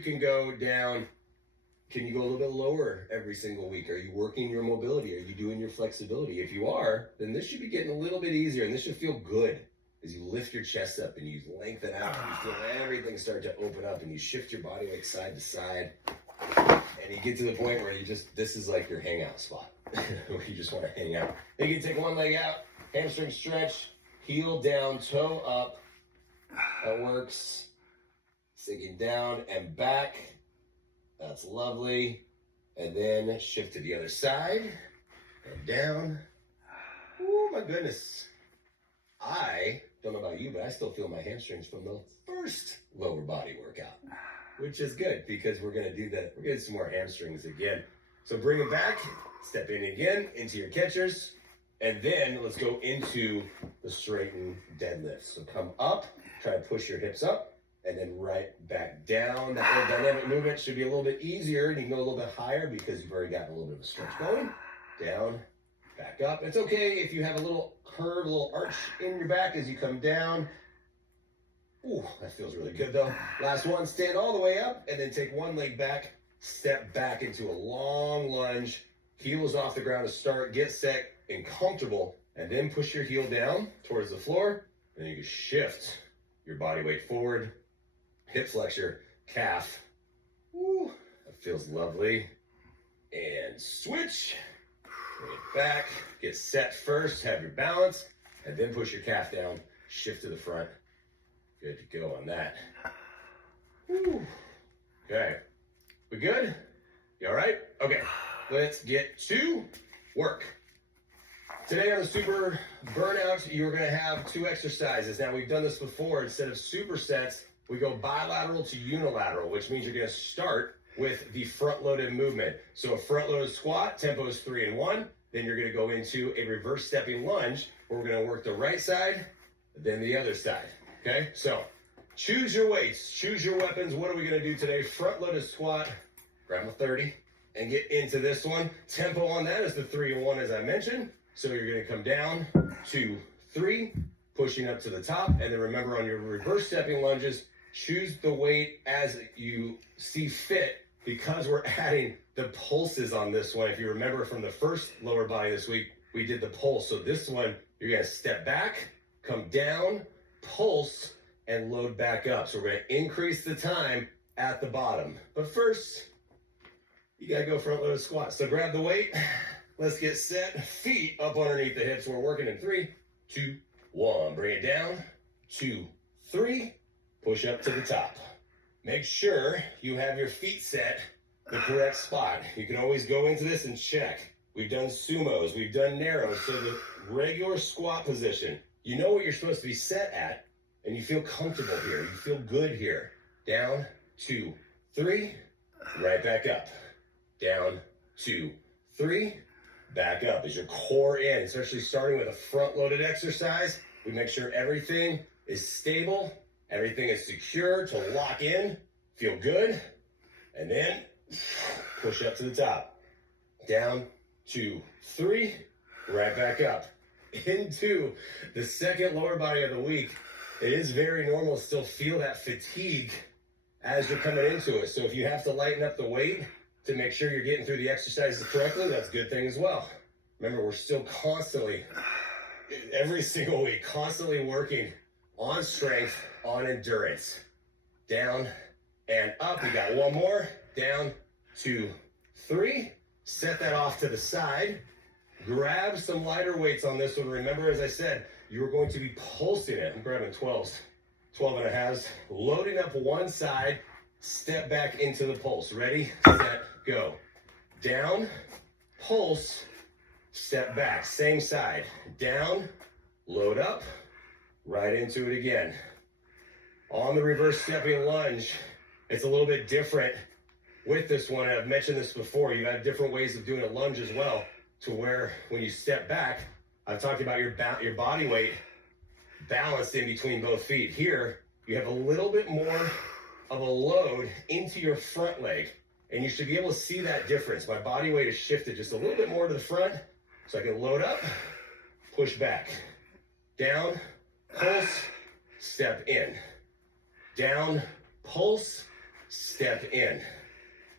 you can go down. Can you go a little bit lower every single week? Are you working your mobility? Are you doing your flexibility? If you are, then this should be getting a little bit easier, and this should feel good as you lift your chest up and you lengthen out. You feel everything start to open up, and you shift your body weight side to side, and you get to the point where this is like your hangout spot, where you just want to hang out. Then you can take one leg out, hamstring stretch, heel down, toe up. That works. Sinking down and back. That's lovely. And then shift to the other side and down. Oh my goodness. I don't know about you, but I still feel my hamstrings from the first lower body workout, which is good because we're gonna do that. We're gonna do some more hamstrings again. So bring them back, step in again into your catchers, and then let's go into the straighten deadlift. So come up, try to push your hips up, and then right back down. That little dynamic movement should be a little bit easier, and you can go a little bit higher because you've already got a little bit of a stretch going. Down, back up. It's okay if you have a little curve, a little arch in your back as you come down. Ooh, that feels really good though. Last one, stand all the way up, and then take one leg back, step back into a long lunge. Heels off the ground to start, get set and comfortable, and then push your heel down towards the floor, and you can shift your body weight forward. Hip flexor, calf. Woo, that feels lovely. And switch. Bring it back. Get set first. Have your balance. And then push your calf down. Shift to the front. Good to go on that. Woo. Okay. We good? You all right? Okay. Let's get to work. Today on the super burnout, you're going to have 2 exercises. Now, we've done this before. Instead of supersets, we go bilateral to unilateral, which means you're going to start with the front-loaded movement. So a front-loaded squat, tempo is 3 and 1. Then you're going to go into a reverse stepping lunge, where we're going to work the right side, then the other side. Okay? So choose your weights, choose your weapons. What are we going to do today? Front-loaded squat, grab a 30, and get into this one. Tempo on that is the 3 and 1, as I mentioned. So you're going to come down, 2, 3, pushing up to the top. And then remember, on your reverse stepping lunges, choose the weight as you see fit, because we're adding the pulses on this one. If you remember from the first lower body this week, we did the pulse. So this one, you're going to step back, come down, pulse, and load back up. So we're going to increase the time at the bottom. But first, you got to go front loaded squat. So grab the weight. Let's get set. Feet up underneath the hips. We're working in 3, 2, 1. Bring it down. 2, 3. Push up to the top. Make sure you have your feet set the correct spot. You can always go into this and check. We've done sumos. We've done narrows. So the regular squat position, you know what you're supposed to be set at, and you feel comfortable here. You feel good here. Down, 2, 3. Right back up. Down, 2, 3. Back up. As your core in, especially starting with a front-loaded exercise, we make sure everything is stable, everything is secure to lock in, feel good, and then push up to the top. Down, 2, 3, right back up. Into the second lower body of the week. It is very normal to still feel that fatigue as you're coming into it. So if you have to lighten up the weight to make sure you're getting through the exercises correctly, that's a good thing as well. Remember, we're still constantly, every single week, constantly working on strength, on endurance. Down and up. We got one more. Down, 2, 3. Set that off to the side. Grab some lighter weights on this one. Remember, as I said, you are going to be pulsing it. I'm grabbing 12s, 12 and a halves. Loading up one side. Step back into the pulse. Ready, set, go. Down, pulse, step back. Same side. Down, load up, right into it again. On the reverse stepping lunge, it's a little bit different with this one. I've mentioned this before. You have different ways of doing a lunge as well, to where when you step back, I've talked about your body weight balanced in between both feet. Here, you have a little bit more of a load into your front leg, and you should be able to see that difference. My body weight is shifted just a little bit more to the front, so I can load up, push back, down, pulse, step in, down, pulse, step in.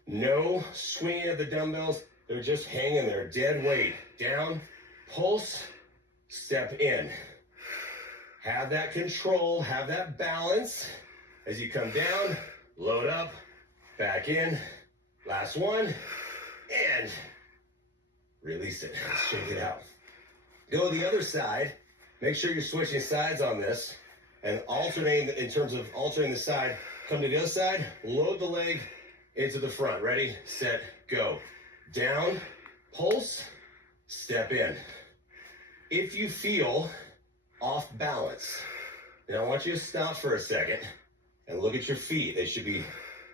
No swinging of the dumbbells. They're just hanging there, dead weight. Down, pulse, step in. Have that control, have that balance. As you come down, load up, back in. Last one, and release it. Shake it out. Go to the other side. Make sure you're switching sides on this and alternating in terms of altering the side. Come to the other side, load the leg into the front. Ready, set, go. Down, pulse, step in. If you feel off balance, then I want you to stop for a second and look at your feet. They should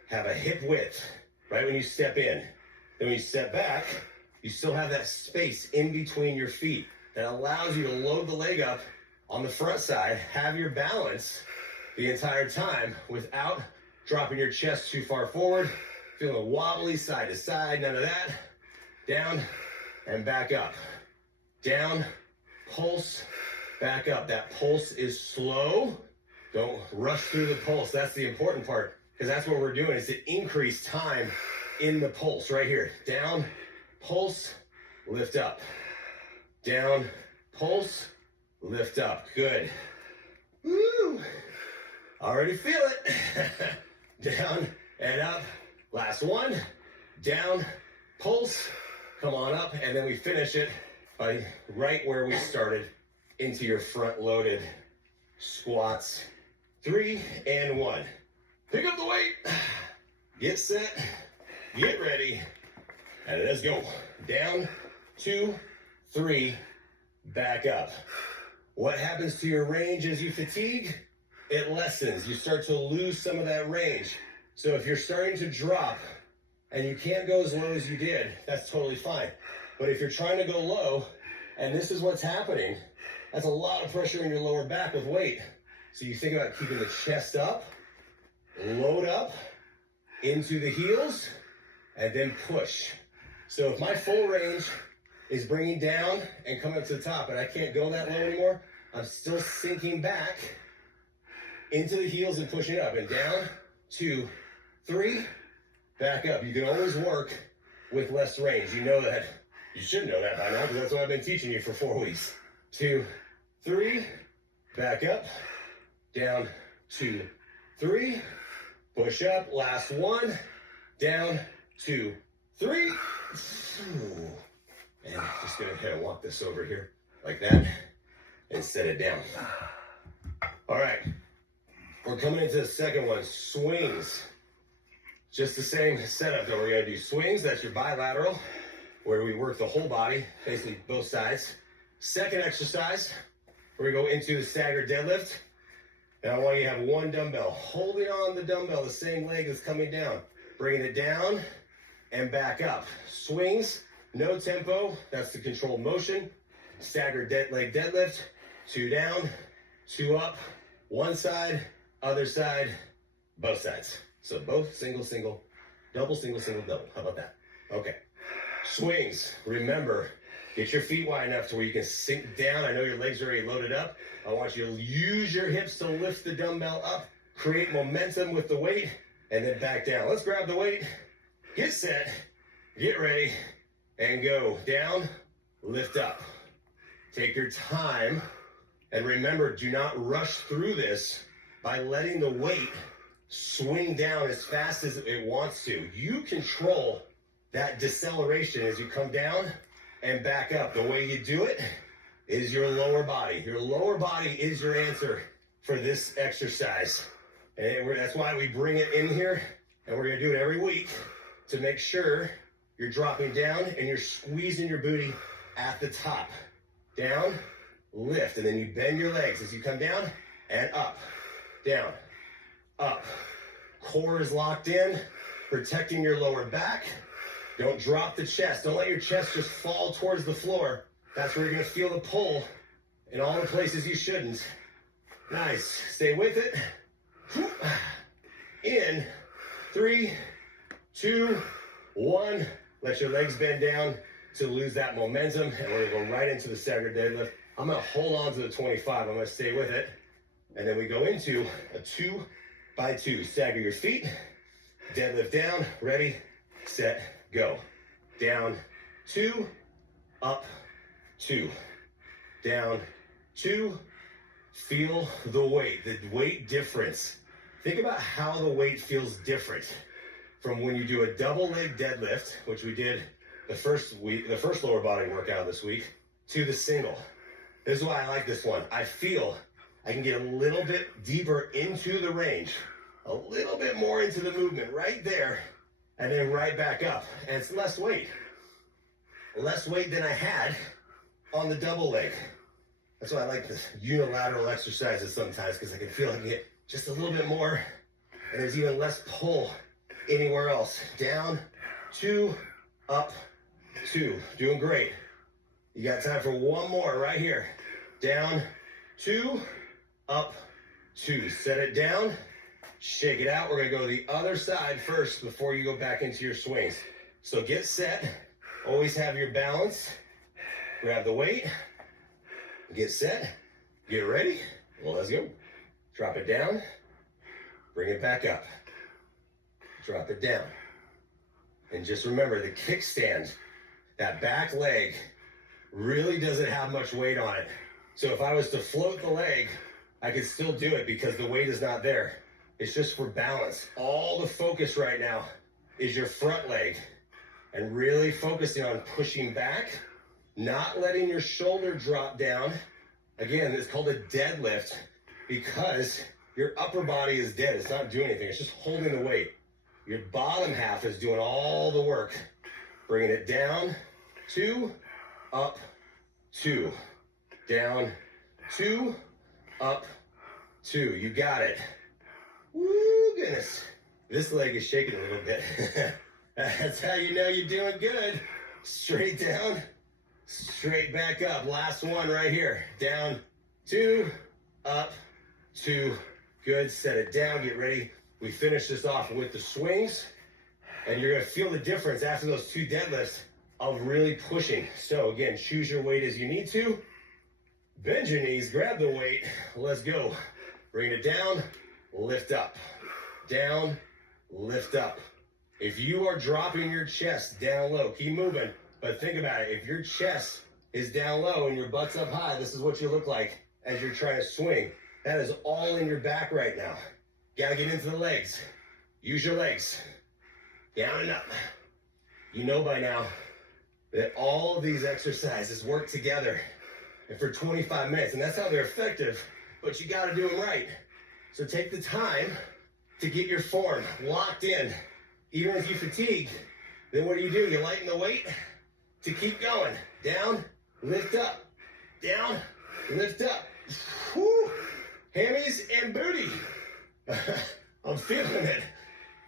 have a hip width right when you step in. Then when you step back, you still have that space in between your feet that allows you to load the leg up on the front side, have your balance the entire time without dropping your chest too far forward, feeling wobbly side to side, none of that. Down and back up. Down, pulse, back up. That pulse is slow. Don't rush through the pulse. That's the important part, because that's what we're doing, is to increase time in the pulse right here. Down, pulse, lift up. Down, pulse, lift up. Good. Woo! Already feel it. Down and up. Last one. Down, pulse, come on up, and then we finish it by right where we started into your front loaded squats. 3 and 1. Pick up the weight. Get set. Get ready. And let's go. Down, 2, 3, back up. What happens to your range as you fatigue? It lessens. You start to lose some of that range. So if you're starting to drop and you can't go as low as you did, that's totally fine. But if you're trying to go low, and this is what's happening, that's a lot of pressure in your lower back with weight. So you think about keeping the chest up, load up into the heels, and then push. So if my full range is bringing down and coming up to the top, and I can't go that low anymore, I'm still sinking back into the heels and pushing up. And down, 2, 3, back up. You can always work with less range. You know that. You should know that by now, because that's what I've been teaching you for 4 weeks. 2, 3, back up. Down, 2, 3, push up. Last one. Down, 2, 3. And I'm just gonna head and walk this over here like that and set it down. All right, we're coming into the second one, swings. Just the same setup though. We're gonna do swings. That's your bilateral, where we work the whole body, basically both sides. Second exercise, we're gonna go into the staggered deadlift. And I want you to have one dumbbell, holding on the dumbbell, the same leg that's coming down, bringing it down and back up. Swings, no tempo, that's the controlled motion. Staggered leg deadlift, 2 down, 2 up, one side, other side, both sides. So both, single, single, double, single, single, double. How about that? Okay. Swings, remember, get your feet wide enough to where you can sink down. I know your legs are already loaded up. I want you to use your hips to lift the dumbbell up, create momentum with the weight, and then back down. Let's grab the weight, get set, get ready, and go. Down, lift up. Take your time, and remember, do not rush through this by letting the weight swing down as fast as it wants to. You control that deceleration as you come down and back up. The way you do it is your lower body. Your lower body is your answer for this exercise. And that's why we bring it in here, and we're gonna do it every week to make sure you're dropping down and you're squeezing your booty at the top. Down, lift, and then you bend your legs as you come down and up, down, up. Core is locked in, protecting your lower back. Don't drop the chest. Don't let your chest just fall towards the floor. That's where you're gonna feel the pull in all the places you shouldn't. Nice, stay with it. In, 3, 2, 1. Let your legs bend down to lose that momentum, and we're gonna go right into the staggered deadlift. I'm gonna hold on to the 25. I'm gonna stay with it. And then we go into a 2 by 2. Stagger your feet, Deadlift down, ready, set, go. Down, 2, up, 2. Down, 2. Feel the weight difference. Think about how the weight feels different from when you do a double leg deadlift, which we did the first lower body workout this week, to the single. This is why I like this one. I feel I can get a little bit deeper into the range, a little bit more into the movement right there, and then right back up. And it's less weight than I had on the double leg. That's why I like the unilateral exercises sometimes, because I can feel I can get just a little bit more, and there's even less pull anywhere else. Down, 2, up, 2. Doing great. You got time for one more right here. Down, 2, up, 2. Set it down, shake it out. We're gonna go to the other side first before you go back into your swings. So get set, always have your balance. Grab the weight, get set, get ready. Well, let's go. Drop it down, bring it back up. Drop it down. And just remember the kickstand, that back leg really doesn't have much weight on it. So if I was to float the leg, I could still do it because the weight is not there. It's just for balance. All the focus right now is your front leg and really focusing on pushing back, not letting your shoulder drop down. Again, it's called a deadlift because your upper body is dead. It's not doing anything. It's just holding the weight. Your bottom half is doing all the work. Bringing it down, 2, up, 2. Down, 2, up, 2. You got it. Woo, goodness. This leg is shaking a little bit. That's how you know you're doing good. Straight down, straight back up. Last one right here. Down, 2, up, 2. Good. Set it down. Get ready. We finish this off with the swings, and you're going to feel the difference after those 2 deadlifts of really pushing. So again, choose your weight as you need to. Bend your knees, grab the weight. Let's go. Bring it down, lift up. Down, lift up. If you are dropping your chest down low, keep moving, but think about it. If your chest is down low and your butt's up high, this is what you look like as you're trying to swing. That is all in your back right now. Gotta get into the legs. Use your legs. Down and up. You know by now that all of these exercises work together and for 25 minutes, and that's how they're effective, but you gotta do them right. So take the time to get your form locked in. Even if you fatigue, then what do? You lighten the weight to keep going. Down, lift up. Down, lift up. Whew. Hammies and booty. I'm feeling it.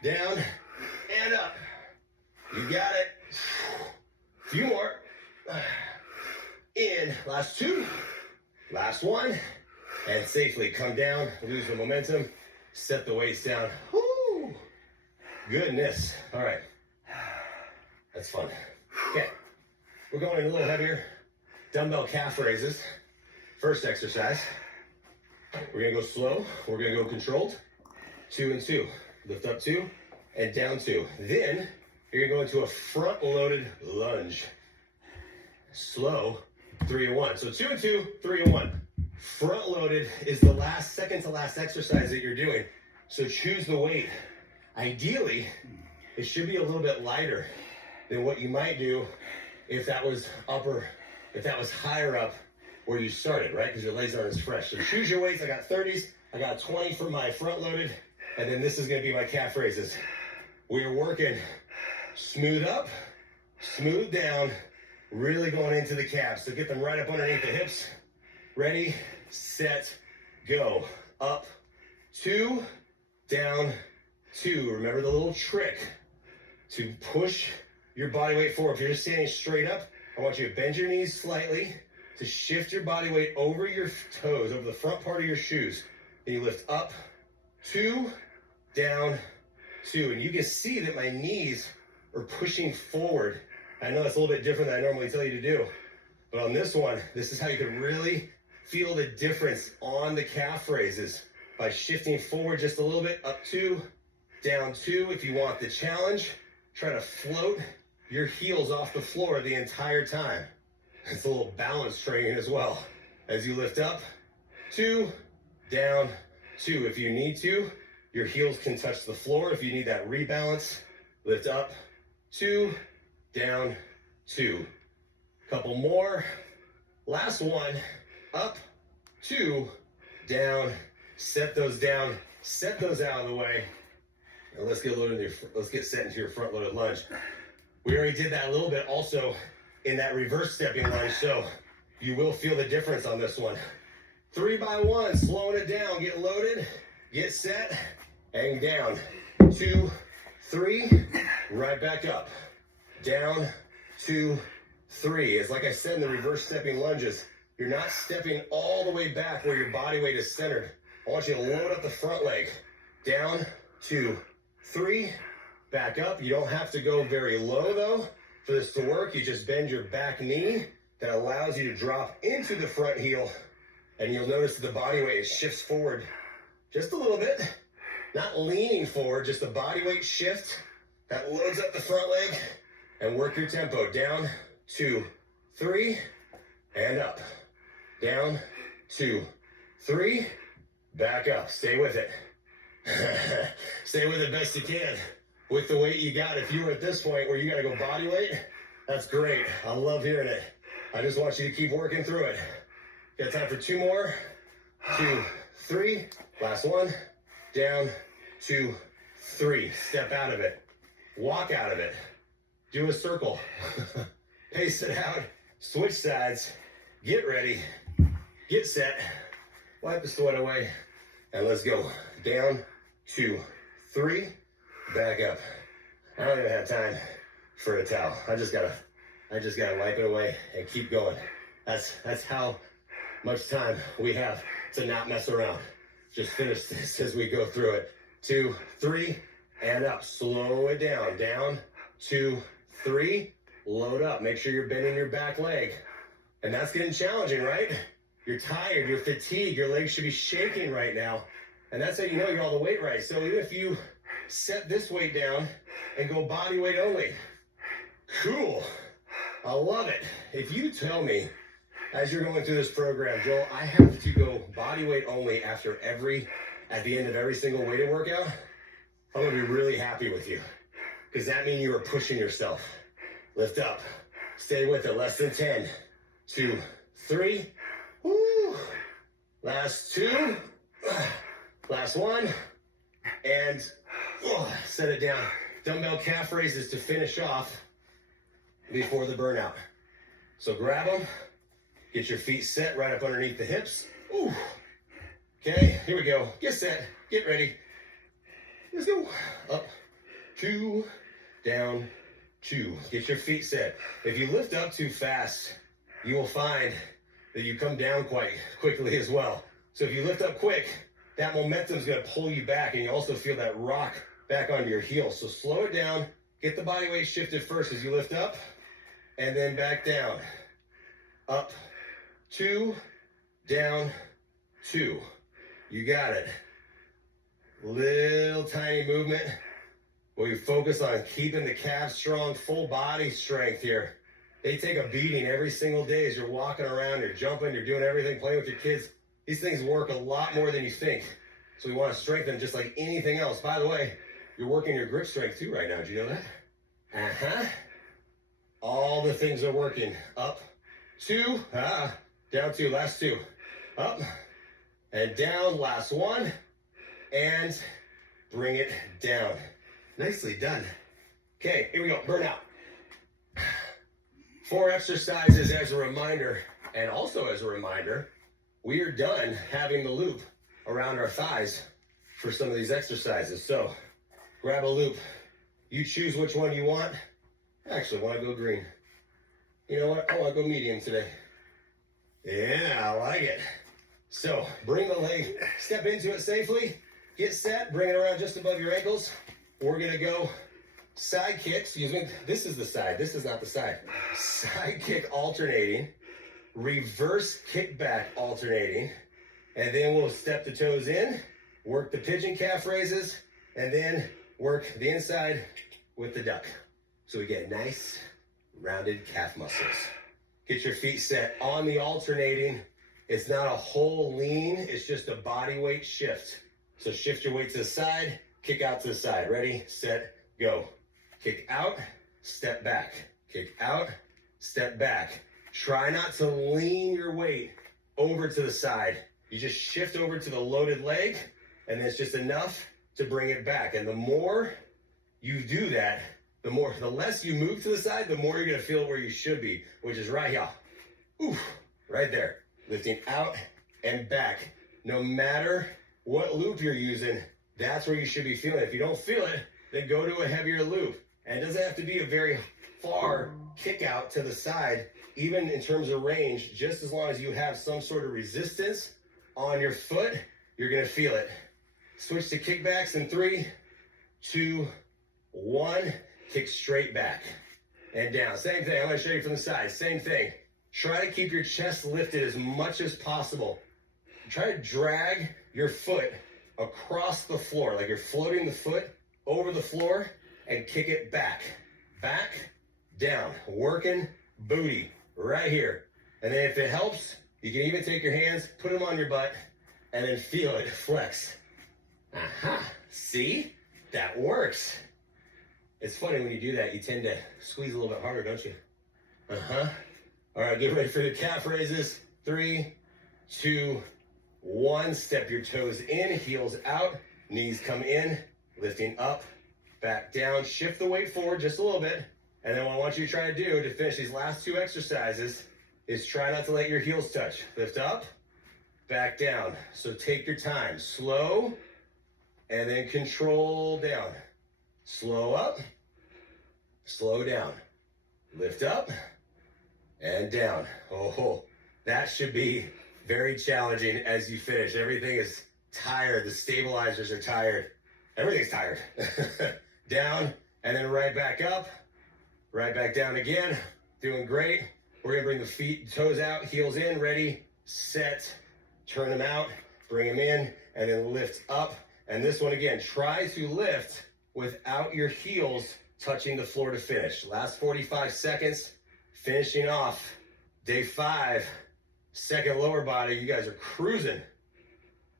Down and up. You got it. A few more. In. Last 2. Last 1. And safely come down. Lose the momentum. Set the weights down. Woo. Goodness. All right. That's fun. Okay. We're going a little heavier. Dumbbell calf raises. First exercise. We're going to go slow. We're going to go controlled. 2 and 2. Lift up 2 and down 2. Then you're going to go into a front-loaded lunge. Slow, 3 and 1. So 2 and 2, 3 and 1. Front-loaded is the second to last exercise that you're doing. So choose the weight. Ideally, it should be a little bit lighter than what you might do if that was higher up where you started, right? Because your legs aren't as fresh. So choose your weights. I got 30s. I got 20 for my front-loaded. And then this is going to be my calf raises. We're working smooth up, smooth down, really going into the calves. So get them right up underneath the hips. Ready, set, go. Up, 2, down, 2. Remember the little trick to push your body weight forward. If you're just standing straight up, I want you to bend your knees slightly to shift your body weight over your toes, over the front part of your shoes. And you lift up, 2, down, 2. And you can see that my knees are pushing forward. I know that's a little bit different than I normally tell you to do. But on this one, this is how you can really feel the difference on the calf raises by shifting forward just a little bit, up 2, down 2 if you want the challenge. Try to float your heels off the floor the entire time. It's a little balance training as well. As you lift up, 2, down, 2. If you need to, your heels can touch the floor. If you need that rebalance, lift up, 2, down, 2. Couple more. Last one, up, 2, down. Set those down, set those out of the way. And let's get set into your front loaded lunge. We already did that a little bit also in that reverse stepping lunge, so you will feel the difference on this one. 3 by 1, slowing it down, get loaded, get set, and down. 2, 3, right back up. Down, 2, 3. It's like I said in the reverse stepping lunges, you're not stepping all the way back where your body weight is centered. I want you to load up the front leg. Down, 2, 3, back up. You don't have to go very low though for this to work. You just bend your back knee. That allows you to drop into the front heel, and you'll notice that the body weight shifts forward just a little bit. Not leaning forward, just a body weight shift that loads up the front leg, and work your tempo. Down, 2, 3, and up. Down, 2, 3, back up. Stay with it. Stay with it best you can. With the weight you got, if you were at this point where you gotta go body weight, that's great. I love hearing it. I just want you to keep working through it. Got time for 2 more. 2, 3. Last one. Down, 2, 3. Step out of it. Walk out of it. Do a circle. Pace it out. Switch sides. Get ready. Get set. Wipe the sweat away. And let's go. Down, 2, 3. Back up. I don't even have time for a towel. I just gotta wipe it away and keep going. That's how much time we have to not mess around. Just finish this as we go through it. 2, 3, and up. Slow it down. Down, 2, 3. Load up. Make sure you're bending your back leg. And that's getting challenging, right? You're tired, you're fatigued, your legs should be shaking right now. And that's how you know you're all the weight right. So even if you set this weight down and go body weight only, cool. I love it. If you tell me, as you're going through this program, Joel, I have to go body weight only at the end of every single weighted workout, I'm gonna be really happy with you. Because that means you are pushing yourself. Lift up, stay with it, less than 10, 2, 3, woo. Last 2, last 1, and set it down. Dumbbell calf raises to finish off before the burnout. So grab them, get your feet set right up underneath the hips. Ooh. Okay, here we go. Get set, get ready. Let's go. Up, 2, down, 2. Get your feet set. If you lift up too fast, you will find that you come down quite quickly as well. So if you lift up quick, that momentum is going to pull you back, and you also feel that rock back onto your heels. So slow it down. Get the body weight shifted first as you lift up, and then back down. Up, 2, down, 2. You got it. Little tiny movement where you focus on keeping the calves strong, full body strength here. They take a beating every single day as you're walking around, you're jumping, you're doing everything, playing with your kids. These things work a lot more than you think. So we want to strengthen them just like anything else. By the way, you're working your grip strength too right now. Did you know that? All the things are working. Up, 2, down 2, last 2. Up and down, last 1. And bring it down. Nicely done. Okay, here we go, burnout. 4 exercises as a reminder, and also as a reminder, we are done having the loop around our thighs for some of these exercises. So grab a loop. You choose which one you want. Actually, I want to go green. You know what? I want to go medium today. Yeah, I like it. So bring the leg, step into it safely, get set, bring it around just above your ankles. We're going to go side kick. Excuse me. This is the side. This is not the side. Side kick alternating. Reverse kick back alternating. And then we'll step the toes in, work the pigeon calf raises, and then work the inside with the duck. So we get nice, rounded calf muscles. Get your feet set on the alternating. It's not a whole lean, it's just a body weight shift. So shift your weight to the side, kick out to the side. Ready, set, go. Kick out, step back. Kick out, step back. Try not to lean your weight over to the side. You just shift over to the loaded leg, and it's just enough to bring it back. And the more you do that, the less you move to the side, the more you're gonna feel where you should be, which is right here. Oof, right there. Lifting out and back. No matter what loop you're using, that's where you should be feeling it. If you don't feel it, then go to a heavier loop. And it doesn't have to be a very far kick out to the side, even in terms of range, just as long as you have some sort of resistance on your foot, you're gonna feel it. Switch to kickbacks in 3, 2, 1. Kick straight back and down. Same thing, I'm gonna show you from the side, same thing. Try to keep your chest lifted as much as possible. Try to drag your foot across the floor, like you're floating the foot over the floor, and kick it back, down, working booty right here. And then if it helps, you can even take your hands, put them on your butt, and then feel it flex. Aha, see? That works. It's funny when you do that, you tend to squeeze a little bit harder, don't you? All right, get ready for the calf raises. 3, 2, 1. Step your toes in, heels out, knees come in, lifting up, back down. Shift the weight forward just a little bit. And then what I want you to try to do to finish these last 2 exercises is try not to let your heels touch. Lift up, back down. So take your time. Slow, and then control down. Slow up, slow down. Lift up, and down. Oh, that should be very challenging as you finish. Everything is tired. The stabilizers are tired. Everything's tired. Down, and then right back up. Right back down again. Doing great. We're gonna bring the feet, toes out, heels in, ready, set, turn them out, bring them in, and then lift up. And this one again, try to lift without your heels touching the floor to finish. Last 45 seconds, finishing off day 5, second lower body. You guys are cruising.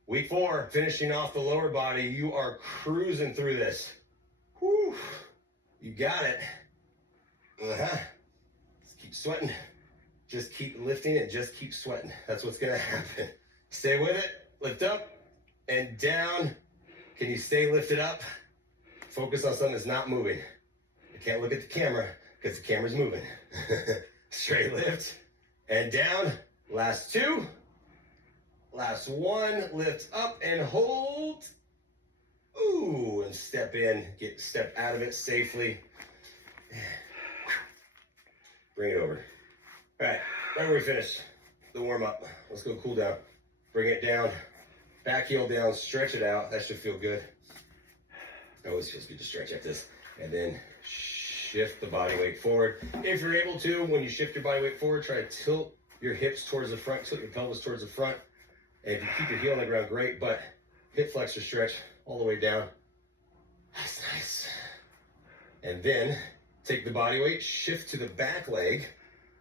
Week 4, finishing off the lower body. You are cruising through this. Whew, you got it. Just keep sweating. Just keep lifting and just keep sweating. That's what's gonna happen. Stay with it. Lift up and down. Can you stay lifted up? Focus on something that's not moving. You can't look at the camera because the camera's moving. Straight lift and down. Last 2. Last 1. Lift up and hold. Ooh, and step in. Step out of it safely. Bring it over. All right, whenever we finish the warm up, let's go cool down. Bring it down, back heel down, stretch it out. That should feel good. It always feels good to stretch like this. And then shift the body weight forward. If you're able to, when you shift your body weight forward, try to tilt your hips towards the front, tilt your pelvis towards the front. And if you keep your heel on the ground, great, but hip flexor stretch all the way down. That's nice. And then take the body weight, shift to the back leg,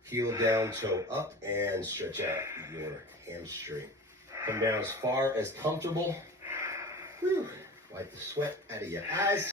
heel down, toe up, and stretch out your hamstring. Come down as far as comfortable. Whew. Wipe the sweat out of your eyes.